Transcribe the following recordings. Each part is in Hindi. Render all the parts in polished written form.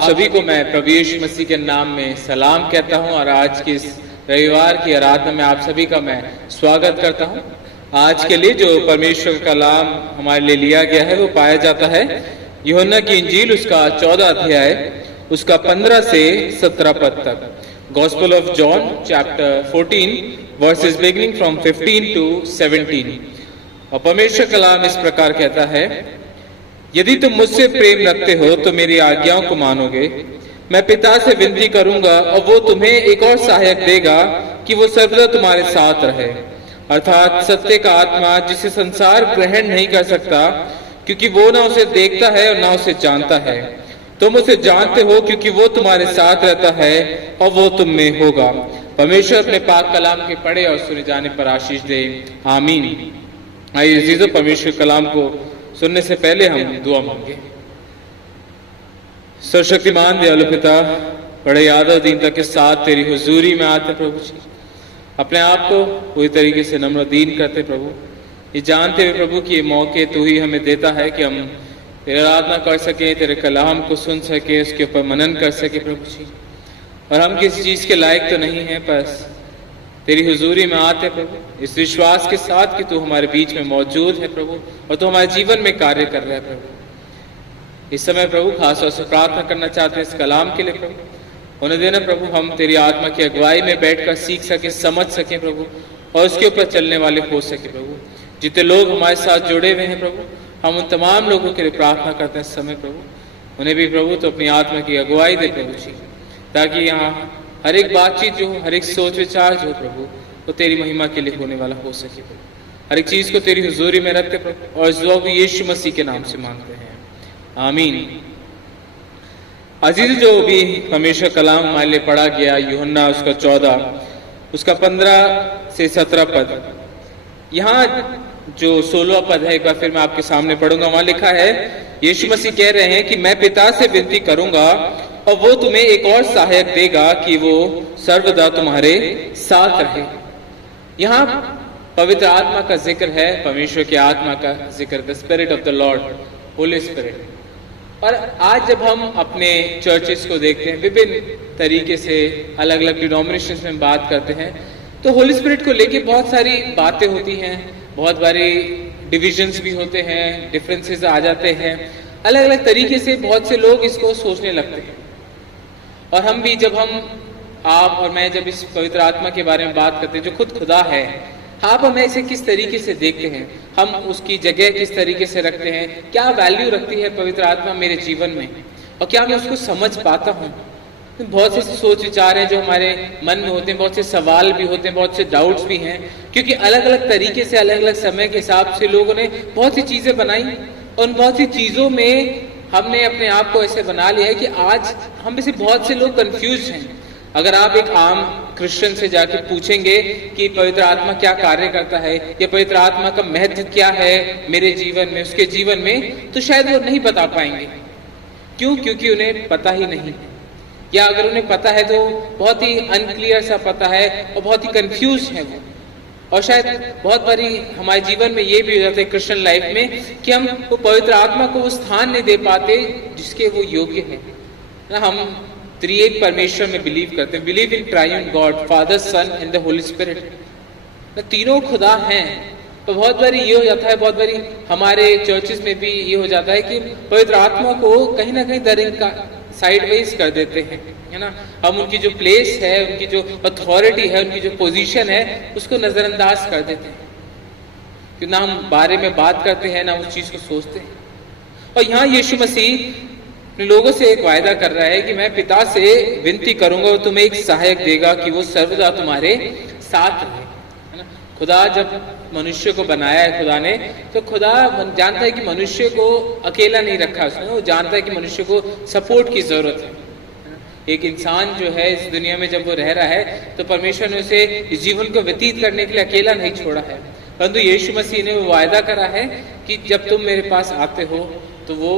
आप सभी को मैं प्रभु यीशु मसीह के नाम में सलाम कहता हूं और आज की इस रविवार की आराधना में आप सभी का मैं स्वागत करता हूं। आज के लिए जो परमेश्वर का कलाम हमारे लिए लिया गया है वो पाया जाता है यूहन्ना की इंजील उसका 14 अध्याय उसका 15 से 17 पद तक। Gospel of John chapter 14 verses beginning from 15 to 17। और परमेश्वर कलाम इस प्रकार कहता है, यदि तुम मुझसे प्रेम रखते हो तो मेरी आज्ञाओं को मानोगे। मैं पिता से विनती करूंगा और वो तुम्हें एक और सहायक देगा कि वो सर्वदा तुम्हारे साथ रहे, अर्थात सत्य का आत्मा जिसे संसार ग्रहण नहीं कर सकता क्योंकि वो ना उसे देखता है और ना उसे जानता है। तुम उसे जानते हो क्योंकि वो तुम्हारे साथ रहता है और वो तुम में होगा। परमेश्वर अपने पाक कलाम के पढ़े और सुने जाने पर आशीष दे, आमीन। आइए अजीजों, परमेश्वर कलाम को सुनने से पहले हम दुआ मांगे। सर्वशक्तिमान दयालु पिता, बड़े आदर दीनता के साथ तेरी हुजूरी में आते प्रभु जी, अपने आप को पूरी तरीके से नम्र दीन करते प्रभु, ये जानते हुए प्रभु कि ये मौके तू ही हमें देता है कि हम तेरी आराधना कर सके, तेरे कलाम को सुन सके, उसके ऊपर मनन कर सके प्रभु जी। और हम किसी चीज के लायक तो नहीं है, बस तेरी हुजूरी में आते प्रभु इस विश्वास के साथ कि तू हमारे बीच में मौजूद है प्रभु और तू हमारे जीवन में कार्य कर रहा है प्रभु। इस समय प्रभु खास तौर से प्रार्थना करना चाहते हैं इस कलाम के लिए प्रभु, उन्हें देना प्रभु हम तेरी आत्मा की अगुवाई में बैठकर सीख सके, समझ सके प्रभु और उसके ऊपर चलने वाले हो सके प्रभु। जितने लोग हमारे साथ जुड़े हुए हैं प्रभु, हम उन तमाम लोगों के लिए प्रार्थना करते हैं इस समय प्रभु, उन्हें भी प्रभु तो अपनी आत्मा की अगुवाई दे प्रभु जी, ताकि यहाँ हर एक बातचीत जो हो, हर एक सोच विचार जो प्रभु वो तेरी महिमा के लिए होने वाला हो सके प्रभु। हर एक चीज को तेरी हुजूरी में रखते प्रभु और इस दुआ को यीशु मसीह के नाम से मांगते हैं, आमीन। अजीज, जो भी परमेश्वर कलाम हमारे लिए पढ़ा गया यूहन्ना उसका 14 उसका 15 से 17 पद, यहाँ जो 16वां पद है एक बार फिर मैं आपके सामने पढ़ूंगा। वहां लिखा है, यीशु मसीह कह रहे हैं कि मैं पिता से विनती करूंगा और वो तुम्हें एक और सहायक देगा कि वो सर्वदा तुम्हारे साथ रहे। यहाँ पवित्र आत्मा का जिक्र है, परमेश्वर की आत्मा का जिक्र, the spirit of the Lord, Holi spirit. और आज जब हम अपने चर्चेस को देखते हैं, विभिन्न तरीके से अलग अलग डिनोमिनेशंस में बात करते हैं, तो होली स्पिरिट को लेके बहुत सारी बातें होती हैं, बहुत बारी डिविजन्स भी होते हैं, डिफरेंसेस आ जाते हैं, अलग अलग तरीके से बहुत से लोग इसको सोचने लगते हैं। और हम भी जब आप और मैं जब इस पवित्र आत्मा के बारे में बात करते हैं जो खुद खुदा है, आप हमें इसे किस तरीके से देखते हैं, हम उसकी जगह किस तरीके से रखते हैं, क्या वैल्यू रखती है पवित्र आत्मा मेरे जीवन में और क्या मैं उसको समझ पाता हूँ। बहुत से सोच विचार हैं जो हमारे मन में होते हैं, बहुत से सवाल भी होते हैं, बहुत से डाउट्स भी हैं, क्योंकि अलग अलग तरीके से अलग अलग समय के हिसाब से लोगों ने बहुत सी चीजें बनाई और उन बहुत सी चीजों में हमने अपने आप को ऐसे बना लिया है कि आज हम में से बहुत से लोग कंफ्यूज हैं। अगर आप एक आम क्रिश्चियन से जाके पूछेंगे कि पवित्र आत्मा क्या कार्य करता है या पवित्र आत्मा का महत्व क्या है मेरे जीवन में, उसके जीवन में, तो शायद वो नहीं बता पाएंगे। क्यों? क्योंकि उन्हें पता ही नहीं, या अगर उन्हें पता है तो बहुत ही अनक्लियर सा पता है और बहुत ही कंफ्यूज है वो। और शायद बहुत बारी हमारे जीवन में ये भी हो जाता है क्रिश्चियन लाइफ में कि हम वो पवित्र आत्मा को वो स्थान नहीं दे पाते जिसके वो योग्य है ना। हम त्रिएक परमेश्वर में बिलीव करते हैं, believe in triune God, Father, Son and the Holi Spirit, तीनों खुदा हैं। तो बहुत बारी ये हो जाता है, बहुत बारी हमारे चर्चेस में भी ये हो जाता है कि पवित्र आत्मा को कहीं ना कहीं दरिंग का साइडवेज कर देते हैं, है ना। हम उनकी जो प्लेस है, उनकी जो अथॉरिटी है, उनकी जो पोजीशन है, उसको नजरअंदाज कर देते हैं कि ना हम बारे में बात करते हैं ना उस चीज को सोचते हैं। और यहाँ यीशु मसीह लोगों से एक वायदा कर रहा है कि मैं पिता से विनती करूंगा और तुम्हें एक सहायक देगा कि वो सर्वदा तुम्हारे साथ रहे, है ना। खुदा जब मनुष्य को बनाया है खुदा ने, तो खुदा जानता है कि मनुष्य को अकेला नहीं रखा उसने, वो जानता है कि मनुष्य को सपोर्ट की जरूरत है। एक इंसान जो है इस दुनिया में जब वो रह रहा है तो परमेश्वर ने उसे इस जीवन को व्यतीत करने के लिए अकेला नहीं छोड़ा है, परंतु यीशु मसीह ने वो वायदा करा है कि जब तुम मेरे पास आते हो तो वो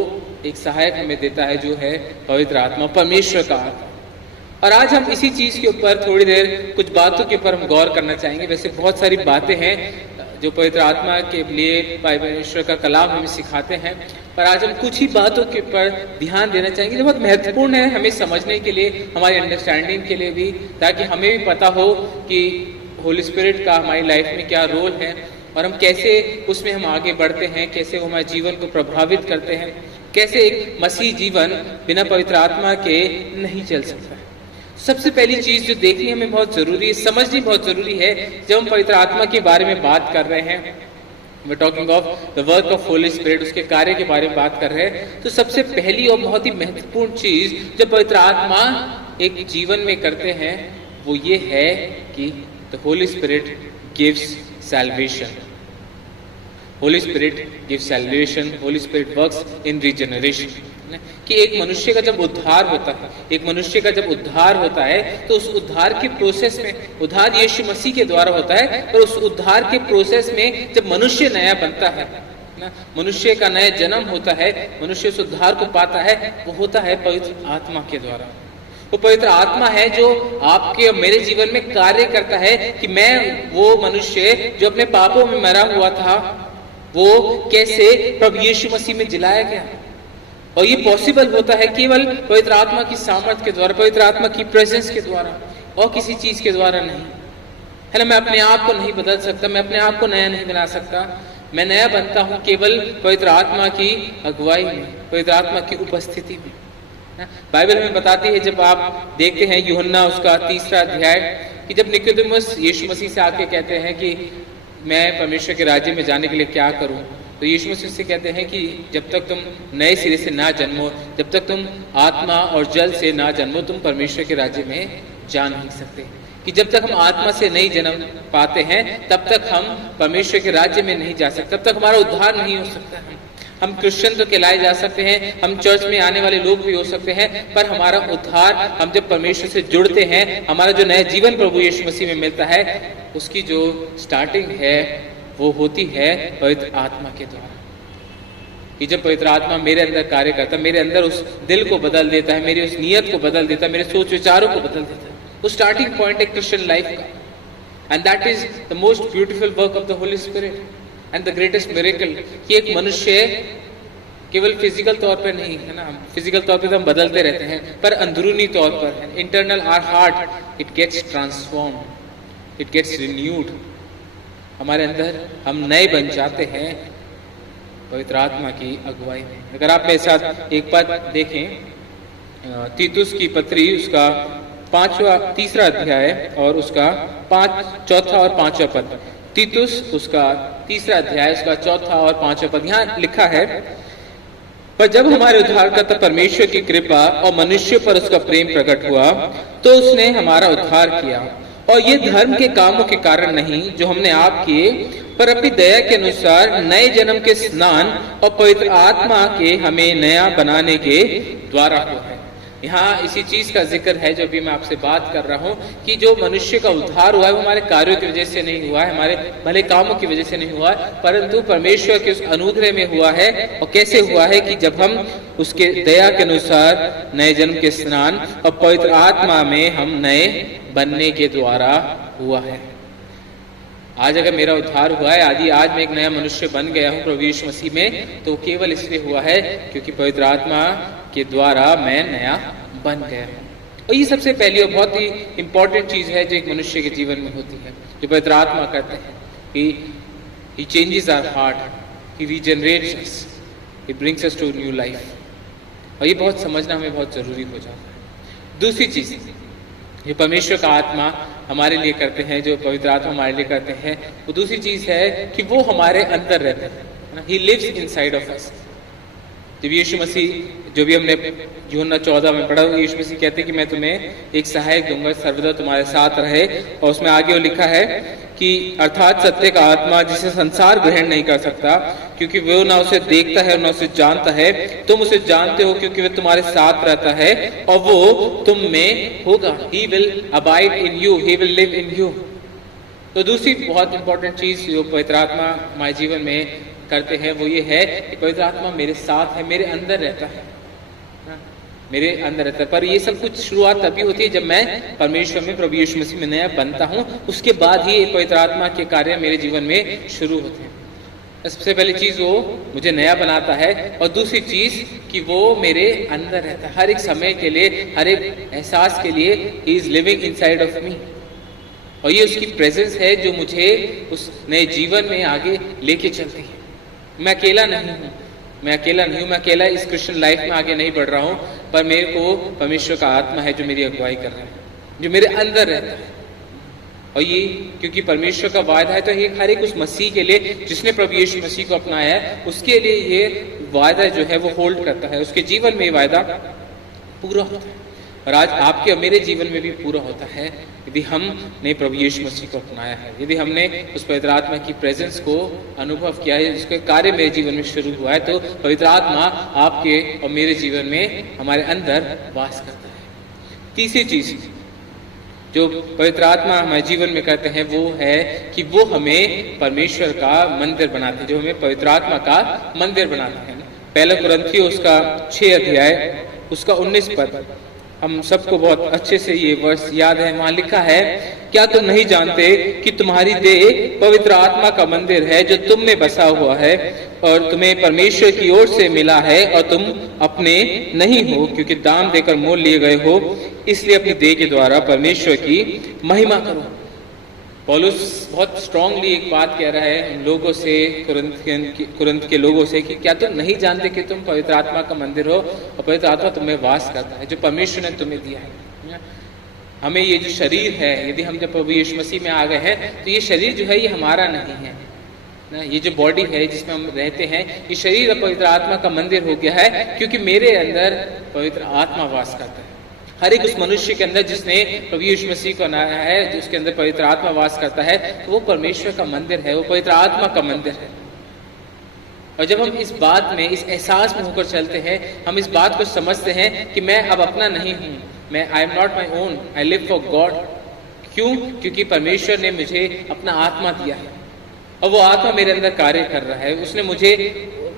एक सहायक हमें देता है जो है पवित्र आत्मा, परमेश्वर का आत्मा। और आज हम इसी चीज के ऊपर थोड़ी देर कुछ बातों के ऊपर हम गौर करना चाहेंगे। वैसे बहुत सारी बातें हैं जो पवित्र आत्मा के लिए परमेश्वर का कलाम हमें सिखाते हैं। पर आज हम कुछ ही बातों के ऊपर ध्यान देना चाहेंगे जो बहुत महत्वपूर्ण है हमें समझने के लिए, हमारी अंडरस्टैंडिंग के लिए भी, ताकि हमें भी पता हो कि होली स्पिरिट का हमारी लाइफ में क्या रोल है और हम कैसे उसमें हम आगे बढ़ते हैं, कैसे वो हमारे जीवन को प्रभावित करते हैं, कैसे एक मसीह जीवन बिना पवित्र आत्मा के नहीं चल सकता है। सबसे पहली चीज जो देखनी हमें बहुत जरूरी है, समझनी बहुत जरूरी है, जब हम पवित्र आत्मा के बारे में बात कर रहे हैं, we're talking of the work of Holy Spirit, उसके कार्य के बारे में बात कर रहे हैं, तो सबसे पहली और बहुत ही महत्वपूर्ण चीज जो पवित्र आत्मा एक जीवन में करते हैं वो ये है कि the Holy Spirit gives salvation. Holy Spirit gives salvation. Holy Spirit works in regeneration. कि एक मनुष्य का जब उद्धार होता है, एक मनुष्य का जब उद्धार होता है तो उस उद्धार के प्रोसेस में, उद्धार यीशु मसीह के द्वारा होता है, पर उस उद्धार के प्रोसेस में जब मनुष्य नया बनता है ना, मनुष्य का नया जन्म होता है, मनुष्य उस उद्धार को पाता है, वो होता है पवित्र आत्मा के द्वारा। वो पवित्र आत्मा है जो आपके और मेरे जीवन में कार्य करता है कि मैं वो मनुष्य जो अपने पापों में मरा हुआ था वो कैसे प्रभु यीशु मसीह में जिलाया गया। और ये पॉसिबल होता है केवल पवित्र आत्मा की सामर्थ्य के द्वारा, पवित्र आत्मा की प्रेजेंस के द्वारा, और किसी चीज के द्वारा नहीं, है ना। मैं अपने आप को नहीं बदल सकता, मैं अपने आप को नया नहीं बना सकता, मैं नया बनता हूं केवल पवित्र आत्मा की अगुवाई में, पवित्र आत्मा की उपस्थिति में। बाइबल में बताती है, जब आप देखते हैं यूहन्ना उसका 3 अध्याय, कि जब निकोदेमुस यीशु मसीह से आके कहते हैं कि मैं परमेश्वर के राज्य में जाने के लिए क्या करूं, तो यीशु मसीह से कहते हैं कि जब तक तुम नए सिरे से ना जन्मो, जब तक तुम आत्मा और जल से ना जन्मो, तुम परमेश्वर के राज्य में जा नहीं सकते। कि जब तक हम आत्मा से नहीं जन्म पाते हैं तब तक हम परमेश्वर के राज्य में नहीं जा सकते, तब तक हमारा उद्धार नहीं हो सकता। हम क्रिश्चियन तो कहलाए जा सकते हैं, हम चर्च में आने वाले लोग भी हो सकते हैं, पर हमारा उद्धार, हम जब परमेश्वर से जुड़ते हैं, हमारा जो नया जीवन प्रभु यीशु मसीह में मिलता है, उसकी जो स्टार्टिंग है वो होती है पवित्र आत्मा के द्वारा। कि जब पवित्र आत्मा मेरे अंदर कार्य करता है, मेरे अंदर उस दिल को बदल देता है, मेरी उस नीयत को बदल देता है, मेरे सोच विचारों को बदल देता है, वो स्टार्टिंग पॉइंट है क्रिश्चियन लाइफ का। And that is the most beautiful work of the Holi spirit and the greatest miracle. कि एक मनुष्य केवल फिजिकल तौर पर नहीं, है ना, फिजिकल तौर पर तो हम बदलते रहते हैं, पर अंदरूनी तौर पर, internal our heart it gets transform, it gets renewed. हमारे अंदर हम नए बन जाते हैं पवित्र आत्मा की अगुवाई में। अगर आप मेरे साथ एक बात देखें, तीतुस की पत्री उसका 3 अध्याय और उसका 4 और 5 पद। तीतुस उसका 3 अध्याय उसका 4 और 5 पद, यहाँ लिखा है, पर जब हमारे उद्धारकर्ता परमेश्वर की कृपा और मनुष्य पर उसका प्रेम प्रकट हुआ तो उसने हमारा उद्धार किया, और ये धर्म के कामों के कारण नहीं जो हमने आप किए, पर अपनी दया के अनुसार नए जन्म के स्नान और पवित्र आत्मा के हमें नया बनाने के द्वारा हुआ है। यहाँ इसी चीज का जिक्र है जो भी मैं आपसे बात कर रहा हूँ, कि जो मनुष्य का उद्धार हुआ है वो हमारे कार्यों की वजह से नहीं हुआ है, हमारे भले कामों की वजह से नहीं हुआ है, परंतु परमेश्वर के उस अनुग्रह में हुआ है। और कैसे हुआ है कि जब हम उसके दया के अनुसार नए जन्म के स्नान और पवित्र आत्मा में हम नए बनने के द्वारा हुआ है। आज अगर मेरा उद्धार हुआ है, आज मैं एक नया मनुष्य बन गया हूँ प्रभु यीशु मसीह में, तो केवल इसलिए हुआ है क्योंकि पवित्र आत्मा के द्वारा मैं नया बन गया हूँ। और ये सबसे पहली और बहुत ही इंपॉर्टेंट चीज है जो एक मनुष्य के जीवन में होती है, जो पवित्र आत्मा करते हैं, कि he changes our heart, he regenerates us, he brings us to a new life। और ये बहुत समझना हमें बहुत जरूरी हो जाता है। दूसरी चीज जो परमेश्वर का आत्मा हमारे लिए करते हैं, जो पवित्र आत्मा हमारे लिए करते हैं, वो दूसरी चीज है कि वो हमारे अंदर रहते हैं। He lives inside of us। जब यीशु मसीह, जो भी हमने यूहन्ना 14 में पढ़ा, यीशु मसीह कहते हैं कि मैं तुम्हें एक सहायक दूंगा, सर्वदा तुम्हारे साथ रहे। और उसमें आगे वो लिखा है कि अर्थात सत्य का आत्मा जिसे संसार ग्रहण नहीं कर सकता, क्योंकि वो ना उसे देखता है और ना उसे जानता है, तुम उसे जानते हो क्योंकि वह तुम्हारे साथ रहता है और वो तुम में होगा। He will abide in you, he will live in you। तो दूसरी बहुत इंपॉर्टेंट चीज जो पवित्र आत्मा हमारे जीवन में करते हैं वो ये है कि पवित्र आत्मा मेरे साथ है, मेरे अंदर रहता है। मेरे अंदर रहता है। पर ये सब कुछ शुरुआत तभी होती है जब मैं परमेश्वर में, प्रभु यीशु मसीह में नया बनता हूँ। उसके बाद ही पवित्र आत्मा के कार्य मेरे जीवन में शुरू होते हैं। सबसे पहली चीज वो मुझे नया बनाता है, और दूसरी चीज कि वो मेरे अंदर रहता है हर एक समय के लिए, हर एक एहसास के लिए। He is living inside of me, और ये उसकी प्रेजेंस है जो मुझे उस नए जीवन में आगे लेके चलती है। मैं अकेला नहीं हूँ, मैं अकेला इस क्रिश्चियन लाइफ में आगे नहीं बढ़ रहा हूँ, पर मेरे को परमेश्वर का आत्मा है जो मेरी अगुवाई कर रहा है, जो मेरे अंदर रहता है। और ये क्योंकि परमेश्वर का वायदा है, तो ये हर एक उस मसीह के लिए जिसने प्रभु यीशु मसीह को अपनाया है, उसके लिए ये वायदा जो है वो होल्ड करता है। उसके जीवन में ये वायदा पूरा होता है, और आज आपके और मेरे जीवन में भी पूरा होता है यदि हमने प्रभु यीशु मसीह को अपनाया है, यदि हमने उस पवित्र आत्मा की प्रेजेंस को अनुभव किया है, जिसका कार्य मेरे जीवन में शुरू हुआ है। तो पवित्र आत्मा आपके और मेरे जीवन में, हमारे अंदर वास करता है। तीसरी चीज जो पवित्र आत्मा हमारे जीवन में करते हैं वो है कि वो हमें परमेश्वर का मंदिर बनाते हैं, जो हमें पवित्र आत्मा का मंदिर बनाते हैं। पहला कुरिन्थियों उसका 6 अध्याय उसका 19 पद, हम सबको बहुत अच्छे से ये वर्ष याद है। वहां लिखा है, क्या तुम नहीं जानते कि तुम्हारी देह पवित्र आत्मा का मंदिर है जो तुम में बसा हुआ है, और तुम्हें परमेश्वर की ओर से मिला है, और तुम अपने नहीं हो क्योंकि दाम देकर मोल लिए गए हो। इसलिए अपनी देह के द्वारा परमेश्वर की महिमा करो। पौलुस बहुत स्ट्रांगली एक बात कह रहा है उन लोगों से, कुरिन्थ के लोगों से, कि क्या तुम नहीं जानते कि तुम पवित्र आत्मा का मंदिर हो, और पवित्र आत्मा तुम्हें वास करता है, जो परमेश्वर ने तुम्हें दिया है। हमें ये जो शरीर है, यदि हम जब प्रभु यीशु मसीह में आ गए हैं, तो ये शरीर जो है ये हमारा नहीं है ना। ये जो बॉडी है जिसमें हम रहते हैं, ये शरीर पवित्र आत्मा का मंदिर हो गया है, क्योंकि मेरे अंदर पवित्र आत्मा वास करता है। हर एक उस मनुष्य के अंदर जिसने प्रभु यीशु मसीह को अपनाया है, जिसके अंदर पवित्र आत्मा वास करता है, तो वो परमेश्वर का मंदिर है, वो पवित्र आत्मा का मंदिर है। और जब हम इस बात में, इस एहसास में होकर चलते हैं, हम इस बात को समझते हैं कि मैं अब अपना नहीं हूँ, मैं I am not my own, I live for God. क्यों? क्योंकि परमेश्वर ने मुझे अपना आत्मा दिया है, और वो आत्मा मेरे अंदर कार्य कर रहा है। उसने मुझे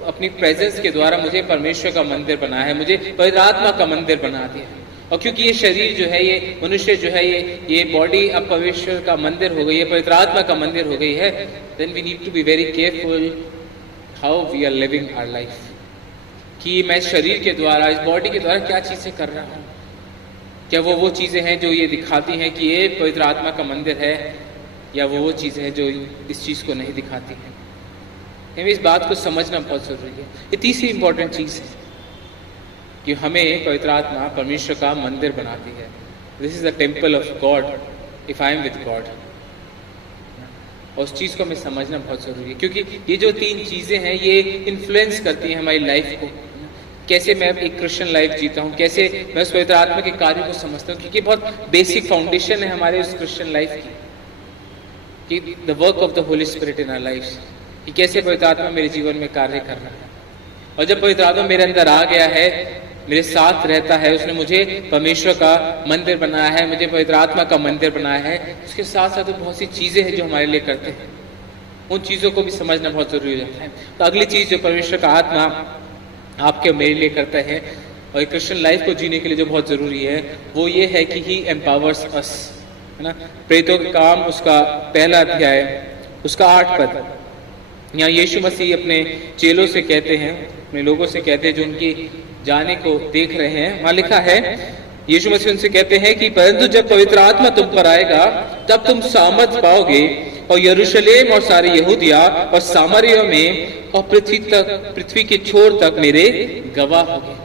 अपनी प्रेजेंस के द्वारा मुझे परमेश्वर का मंदिर बनाया है, मुझे पवित्र आत्मा का मंदिर बना दिया है। और क्योंकि ये शरीर जो है, ये मनुष्य जो है, ये बॉडी अब परमेश्वर का मंदिर हो गई है, पवित्र आत्मा का मंदिर हो गई है, then we need to be very careful how we are living our life, कि मैं शरीर के द्वारा, इस बॉडी के द्वारा क्या चीजें कर रहा हूँ। क्या वो चीजें हैं जो ये दिखाती हैं कि ये पवित्र आत्मा का मंदिर है, या वो चीजें हैं जो इस चीज को नहीं दिखाती हैं। हमें इस बात को समझना बहुत जरूरी है। ये तीसरी इंपॉर्टेंट चीज है कि हमें पवित्र आत्मा परमेश्वर का मंदिर बनाती है। This is the temple of God if I am with God. और उस चीज को हमें समझना बहुत जरूरी है, क्योंकि ये जो 3 चीजें हैं ये इन्फ्लुएंस करती हैं हमारी लाइफ को। कैसे मैं एक क्रिश्चियन लाइफ जीता हूँ, कैसे मैं उस पवित्र आत्मा के कार्य को समझता हूँ, क्योंकि बहुत बेसिक फाउंडेशन है हमारे उस क्रिश्चियन लाइफ की, कि the work of the Holi spirit in our life, कि कैसे पवित्र आत्मा मेरे जीवन में कार्य कर रहा है। और जब पवित्र आत्मा मेरे अंदर आ गया है, मेरे साथ रहता है, उसने मुझे परमेश्वर का मंदिर बनाया है, मुझे पवित्र आत्मा का मंदिर बनाया है, उसके साथ साथ बहुत सी चीजें हैं जो हमारे लिए करते हैं, उन चीजों को भी समझना बहुत जरूरी हो जाता है। तो अगली चीज जो परमेश्वर का आत्मा आपके मेरे लिए करता है, और एक क्रिश्चियन लाइफ को जीने के लिए जो बहुत जरूरी है, वो ये है कि ही एम्पावर्स अस, है ना। प्रेरितों के काम उसका 1 अध्याय उसका 8 पद, यहाँ यीशु मसीह अपने चेलों से कहते हैं, अपने लोगों से कहते हैं जो उनकी जाने को देख रहे हैं। वहां लिखा है, यीशु मसीह उनसे कहते हैं कि परंतु जब पवित्र आत्मा तुम पर आएगा तब तुम सामर्थ पाओगे, और यरूशलेम और सारी यहूदिया और सामरिया में और पृथ्वी के छोर तक मेरे गवाह होगे।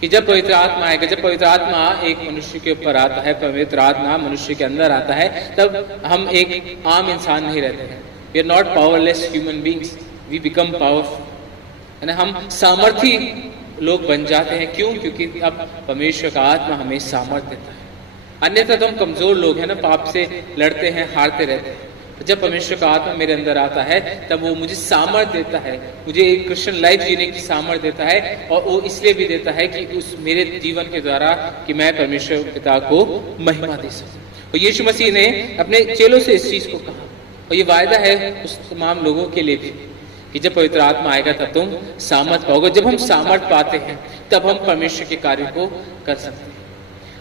कि जब पवित्र आत्मा आएगा, जब पवित्र आत्मा एक मनुष्य के ऊपर आता है, पवित्र आत्मा मनुष्य के अंदर आता है, तब हम एक आम इंसान नहीं रहते हैं। We are not powerless human beings, we become powerful, है ना। हम सामर्थी लोग बन जाते हैं। क्यों? क्योंकि अब परमेश्वर का आत्मा हमें सामर्थ्य देता है। अन्यथा तो हम कमजोर लोग हैं ना, पाप से लड़ते हैं, हारते रहते हैं। जब परमेश्वर का आत्मा मेरे अंदर आता है, तब वो मुझे सामर्थ्य देता है, मुझे एक क्रिश्चियन लाइफ जीने की सामर्थ्य देता है, और वो इसलिए भी देता है कि उस मेरे जीवन के द्वारा कि मैं परमेश्वर पिता को महिमा दे सकूं। और यीशु मसीह ने अपने चेलों से इस चीज को कहा, और ये वायदा है उस तमाम लोगों के लिए भी, कि जब पवित्र आत्मा आएगा तब तुम सामर्थ पाओगे। जब हम सामर्थ पाते हैं तब हम परमेश्वर के कार्य को कर सकते हैं।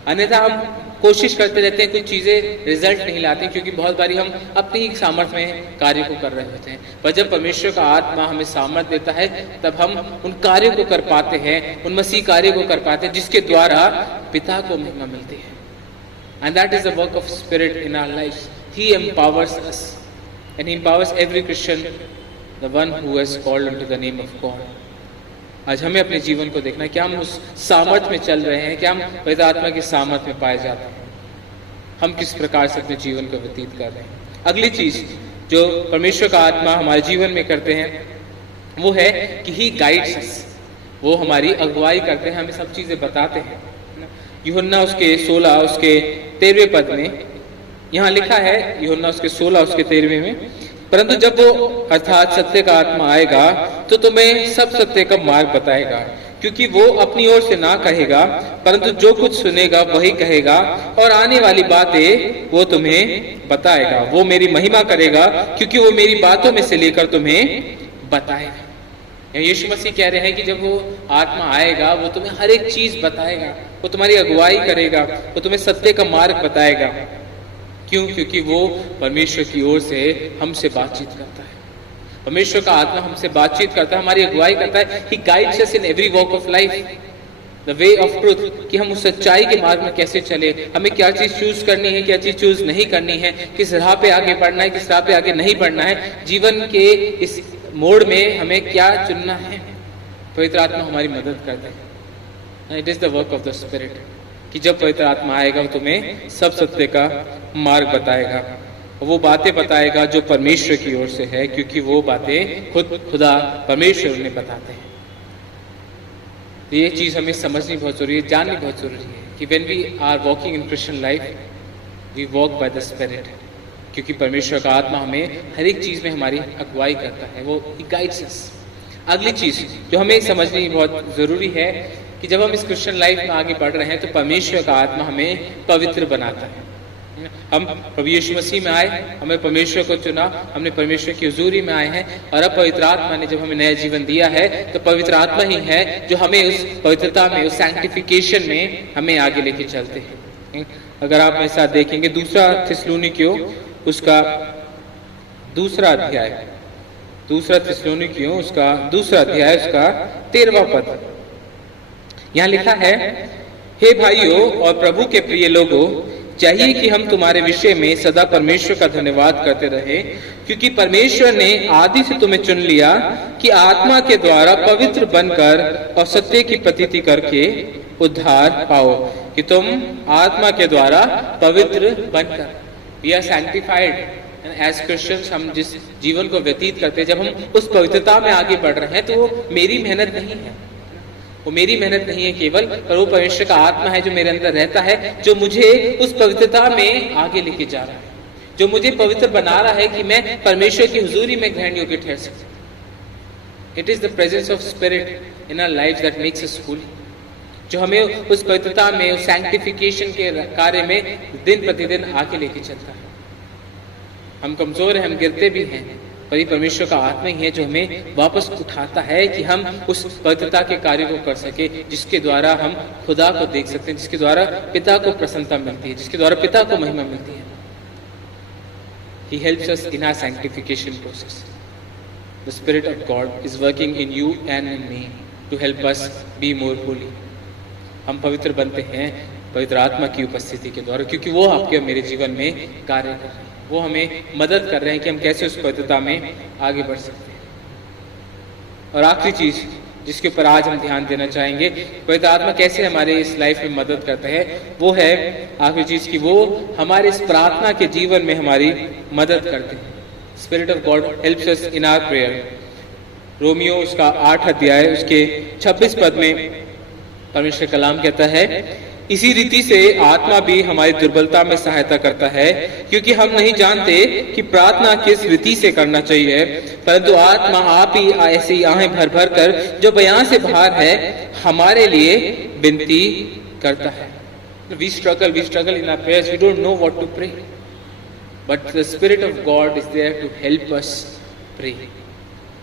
अन्यथा हम कोशिश करते रहते हैं, कुछ चीजें रिजल्ट नहीं लाती, क्योंकि बहुत बारी हम अपनी ही सामर्थ्य में कार्य को कर रहे होते हैं। पर जब परमेश्वर का आत्मा हमें सामर्थ्य देता है तब हम उन कार्यों को कर पाते हैं, उन मसीह कार्य को कर पाते हैं जिसके द्वारा पिता को महिमा मिलती है। And that is the work of spirit in our lives. He empowers us and he empowers every Christian, the one who has called unto the name of God. आज हमें अपने जीवन को देखना है, क्या हम उस सामर्थ्य में चल रहे हैं, क्या हम पवित्र आत्मा की सामर्थ्य में पाए जाते हैं, हम किस प्रकार से अपने जीवन को व्यतीत कर रहे हैं। अगली चीज जो परमेश्वर का आत्मा हमारे जीवन में करते हैं वो है कि ही गाइड्स अस। वो हमारी अगुवाई करते हैं, हमें सब चीजें बताते हैं। यूहन्ना उसके 16 उसके 13वें पद में यहाँ लिखा है, यूहन्ना उसके 16 उसके 13वें में, परंतु जब वो अर्थात सत्य का आत्मा आएगा तो तुम्हें सब सत्य का मार्ग बताएगा, क्योंकि वो अपनी ओर से ना कहेगा परंतु जो कुछ सुनेगा वही कहेगा, और आने वाली बातें वो तुम्हें बताएगा। वो मेरी महिमा करेगा क्योंकि वो मेरी बातों में से लेकर तुम्हें बताएगा। यीशु मसीह कह रहे हैं कि जब वो आत्मा आएगा वो तुम्हें हर एक चीज बताएगा, वो तुम्हारी अगुवाई करेगा, वो तुम्हें सत्य का मार्ग बताएगा। क्यों? क्योंकि वो परमेश्वर की ओर से हमसे बातचीत करता है। परमेश्वर का आत्मा हमसे बातचीत करता है, हमारी अगुवाई करता है। He guides us in every walk of life, the way of truth, कि हम उस सच्चाई के मार्ग में कैसे चले, हमें क्या चीज चूज करनी है, क्या चीज चूज नहीं करनी है, किस राह पे आगे बढ़ना है, किस राह पे आगे नहीं बढ़ना है, जीवन के इस मोड़ में हमें क्या चुनना है। पवित्र आत्मा हमारी मदद करता है। It is the work of the spirit कि जब पवित्र आत्मा आएगा वो तुम्हें सब सत्य का मार्ग बताएगा, वो बातें बताएगा जो परमेश्वर की ओर से है, क्योंकि वो बातें खुदा परमेश्वर उन्हें बताते हैं। तो ये चीज हमें समझनी बहुत जरूरी है, जाननी बहुत जरूरी है कि when we are walking in Christian life we walk by the spirit, क्योंकि परमेश्वर का आत्मा हमें हर एक चीज में हमारी अगुवाई करता है, वो गाइड्स अस। अगली चीज जो हमें समझनी बहुत जरूरी है कि जब हम इस क्रिश्चियन लाइफ में आगे बढ़ रहे हैं तो परमेश्वर का आत्मा हमें पवित्र बनाता है। हम प्रभु यीशु मसीह में आए, हमें परमेश्वर को चुना, हमने परमेश्वर की हुजूरी में आए हैं, और अब पवित्र आत्मा ने जब हमें नया जीवन दिया है तो पवित्र आत्मा ही है जो हमें उस पवित्रता में, उस सैंक्टिफिकेशन में हमें आगे लेके चलते हैं। अगर आप मेरे साथ देखेंगे दूसरा थिस्सलुनीकियों उसका दूसरा अध्याय, दूसरा थिस्सलुनीकियों उसका दूसरा अध्याय उसका 13वां पद, यहाँ लिखा है, हे भाइयों और प्रभु के प्रिय लोगों, चाहिए कि हम तुम्हारे विषय में सदा परमेश्वर का धन्यवाद करते रहे, क्योंकि परमेश्वर ने आदि से तुम्हें चुन लिया कि आत्मा के द्वारा पवित्र बनकर और सत्य की प्रतीति करके उद्धार पाओ। कि तुम आत्मा के द्वारा पवित्र बनकर, we are sanctified as Christians. हम जिस जीवन को व्यतीत करते हैं, जब हम उस पवित्रता में आगे बढ़ रहे हैं तो वो मेरी मेहनत नहीं है, वो मेरी मेहनत नहीं है केवल, पर वो परमेश्वर का आत्मा है जो मेरे अंदर रहता है, जो मुझे उस पवित्रता में आगे लेके जा रहा है, जो मुझे पवित्र बना रहा है कि मैं परमेश्वर की हुजूरी में ग्रहण योग्य ठहर सकूं। It is the presence of spirit in our life that makes us holy, जो हमें उस पवित्रता में, उस सैंक्टिफिकेशन के कार्य में दिन प्रतिदिन आगे लेके चलता है। हम कमजोर हैं, हम गिरते भी हैं, पर ये परमेश्वर का आत्मा ही है जो हमें वापस उठाता है कि हम उस पवित्रता के कार्य को कर सके, जिसके द्वारा हम खुदा को देख सकते हैं, जिसके द्वारा पिता को प्रसन्नता मिलती है, जिसके द्वारा पिता को महिमा मिलती है। He helps us in our sanctification process. The Spirit of God is working in you and in me to help us be more holy. हम पवित्र बनते हैं पवित्र आत्मा की उपस्थिति के द्वारा, क्योंकि वो आपके मेरे जीवन में कार्य कर रहे हैं, वो हमें मदद कर रहे हैं कि हम कैसे उस पवित्रता में आगे बढ़ सकते हैं। और आखिरी चीज जिसके ऊपर आज हम ध्यान देना चाहेंगे, पवित्र आत्मा कैसे हमारे इस लाइफ में मदद करता है, वो है आखिरी चीज कि वो हमारे इस प्रार्थना के जीवन में हमारी मदद करते हैं। Spirit of God helps us in our prayer. रोमियो उसका 8 अध्याय उसके 26 पद में परमेश्वर कलाम कहता है, इसी रीति से आत्मा भी हमारी दुर्बलता में सहायता करता है, क्योंकि हम नहीं जानते कि प्रार्थना किस रीति से करना चाहिए, परंतु आत्मा आप ही ऐसी आहें भर भर कर जो बयान से बाहर है हमारे लिए विनती करता है। We struggle in our prayers. We don't know what to pray, but the Spirit of God is there to help us pray.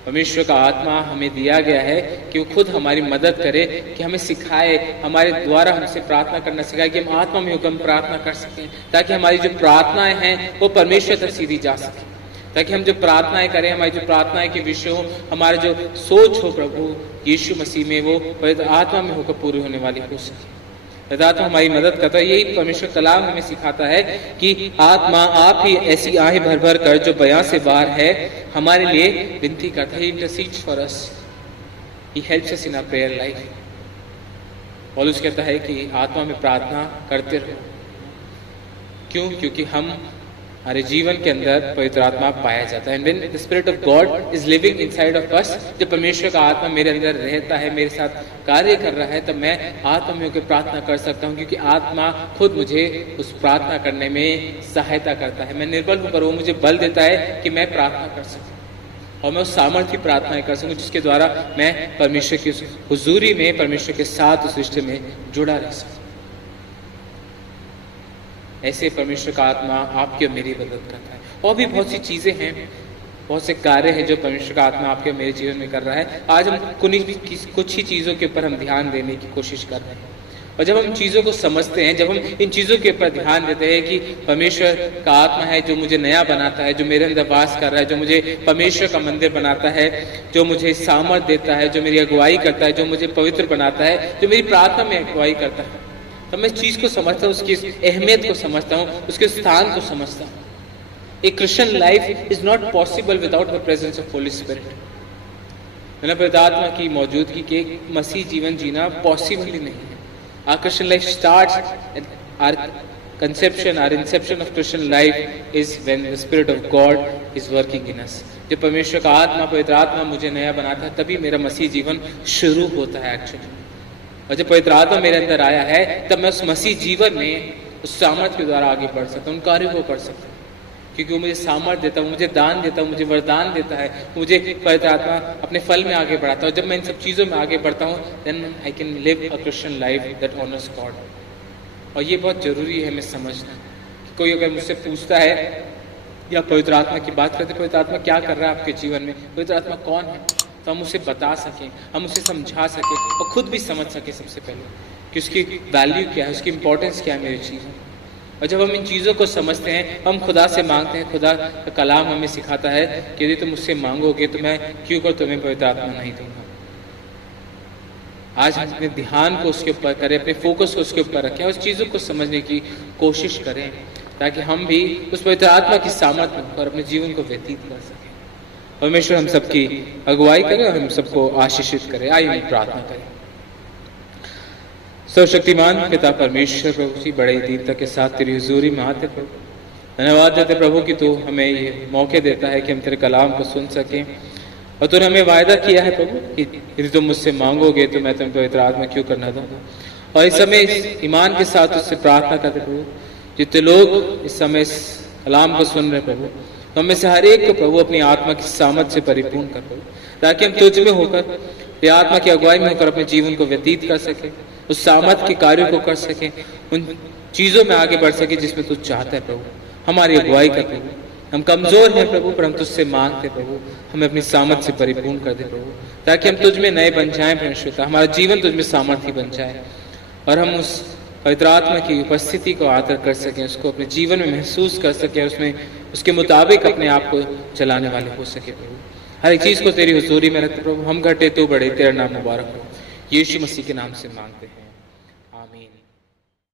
परमेश्वर का आत्मा हमें दिया गया है कि वो खुद हमारी मदद करे, कि हमें सिखाए, हमारे द्वारा हमसे प्रार्थना करना सिखाए, कि हम आत्मा में होकर प्रार्थना कर सकें, ताकि हमारी जो प्रार्थनाएं हैं वो परमेश्वर तक सीधी जा सके, ताकि हम जो प्रार्थनाएं करें, हमारी जो प्रार्थनाएं के विषय हो, हमारा जो सोच हो प्रभु यीशु मसीह में, वो पवित्र आत्मा में होकर पूरी होने वाली हो सके। तो हमारी मदद करता है। यही परमेश्वर कलाम हमें सिखाता है कि आत्मा आप ही ऐसी आहें भर भर कर जो बयां से बाहर है हमारे लिए विनती करता है। He intercedes for us. He helps us in our prayer life. पौलुस कहता है कि आत्मा में प्रार्थना करते रहो। क्यों? क्योंकि हमारे जीवन के अंदर पवित्र आत्मा पाया जाता है। And when the spirit of God is living inside of us, जब परमेश्वर का आत्मा मेरे अंदर रहता है, मेरे साथ कार्य कर रहा है, तब मैं आत्मा में होकर प्रार्थना कर सकता हूँ, क्योंकि आत्मा खुद मुझे उस प्रार्थना करने में सहायता करता है। मैं निर्बल हूँ पर वो मुझे बल देता है कि मैं प्रार्थना कर सकूँ और मैं उस सामर्थ्य प्रार्थनाएं कर सकूँ जिसके द्वारा मैं परमेश्वर की उस हुजूरी में, परमेश्वर के साथ उस रिश्ते में जुड़ा रह सकूँ। ऐसे परमेश्वर का आत्मा आपकी और मेरी मदद करता है। और भी बहुत सी चीजें हैं, बहुत से कार्य हैं जो परमेश्वर का आत्मा आपके और मेरे जीवन में कर रहा है। आज हम कुछ ही चीजों के ऊपर हम ध्यान देने की कोशिश कर रहे हैं, और जब हम चीजों को समझते हैं, जब हम इन चीजों के ऊपर ध्यान देते हैं कि परमेश्वर का आत्मा है जो मुझे नया बनाता है, जो मेरे अंदर वास कर रहा है, जो मुझे परमेश्वर का मंदिर बनाता है, जो मुझे सामर्थ देता है, जो मेरी अगुवाई करता है, जो मुझे पवित्र बनाता है, जो मेरी प्रार्थना में अगुवाई करता है, तो मैं इस चीज को समझता हूँ, उसकी अहमियत को समझता हूँ, उसके स्थान को समझता हूँ। ए Christian life is not possible without the presence of Holi spirit. पवित्र आत्मा की मौजूदगी के मसीह जीवन जीना पॉसिबल ही नहीं है। Our Christian life starts, our conception, our inception of Christian life is when the spirit of God is working in us. जब परमेश्वर का आत्मा, पवित्र आत्मा मुझे नया बनाता है, तभी मेरा मसीह जीवन शुरू होता है एक्चुअली। और जब पवित्र आत्मा मेरे अंदर आया है, तब मैं उस मसीह जीवन में उस सामर्थ्य के द्वारा आगे बढ़ सकता हूँ, उन कार्यों को कर सकता हूँ, क्योंकि वो मुझे सामर्थ्य देता है, मुझे दान देता है, मुझे वरदान देता है, मुझे पवित्र आत्मा अपने फल में आगे बढ़ाता है। जब मैं इन सब चीज़ों में आगे बढ़ता हूँ, then I can live a Christian life that honours God. और ये बहुत जरूरी है हमें समझना कि कोई अगर मुझसे पूछता है या पवित्र आत्मा की बात करते, पवित्र आत्मा क्या कर रहा है आपके जीवन में, पवित्र आत्मा कौन है, तो हम उसे बता सकें, हम उसे समझा सकें और खुद भी समझ सकें सबसे पहले कि उसकी वैल्यू क्या है, उसकी इंपॉर्टेंस क्या है मेरी चीज़ों। और जब हम इन चीज़ों को समझते हैं, हम खुदा से मांगते हैं। खुदा का कलाम हमें सिखाता है कि यदि तुम मुझसे मांगोगे तो मैं क्यों कर तुम्हें पवित्र आत्मा नहीं दूंगा। आज हम अपने ध्यान को उसके ऊपर करें, अपने फोकस को उसके ऊपर रखें, उस चीज़ों को समझने की कोशिश करें, ताकि हम भी उस पवित्र आत्मा की सामर्थ में होकर अपने जीवन को व्यतीत कर सकें। परमेश्वर हम सबकी अगुवाई करे और हम सबको आशीषित करे। आइए हम प्रार्थना करें। सर्वशक्तिमान पिता परमेश्वर प्रभु जी, बड़े दीनता के साथ तेरी हुजूरी में आते प्रभु, धन्यवाद देते प्रभु कि तू हमें ये मौके देता है कि हम तेरे कलाम को सुन सकें। और तूने हमें वायदा किया है प्रभु कि यदि तुम मुझसे मांगोगे तो मैं तुम्हें पवित्र आत्मा क्यों करना दूंगा। और इस समय इस ईमान के साथ उससे प्रार्थना करते प्रभु, जितने लोग इस समय इस कलाम को सुन रहे प्रभु, तो हमें से हर एक को प्रभु अपनी आत्मा की सामर्थ से परिपूर्ण कर प्रभु, ताकि हम तुझ में होकर, ये आत्मा की अगुवाई में होकर अपने जीवन को व्यतीत कर सके, उस सामर्थ के कार्यों को कर सके, उन चीजों में आगे बढ़ सके जिसमें तू चाहता है प्रभु। हमारी अगुवाई कर प्रभु, हम कमजोर हैं प्रभु, पर हम तुझसे मांगते प्रभु, हमें अपनी सामर्थ से परिपूर्ण कर दे प्रभु, ताकि हम तुझ में नए बन जाएं परमेश्वर, हमारा जीवन तुझ में सामर्थ्य बन जाए और हम उस पवित्र आत्मा की उपस्थिति को आदर कर सकें, उसको अपने जीवन में महसूस कर सकें, उसमें उसके मुताबिक अपने आप को चलाने वाले हो सके प्रभु। हर एक चीज को तेरी हुजूरी में रखते प्रभु, हम घटे तो बड़े, तेरा नाम मुबारक हो। यीशु मसीह के नाम से मांगते हैं।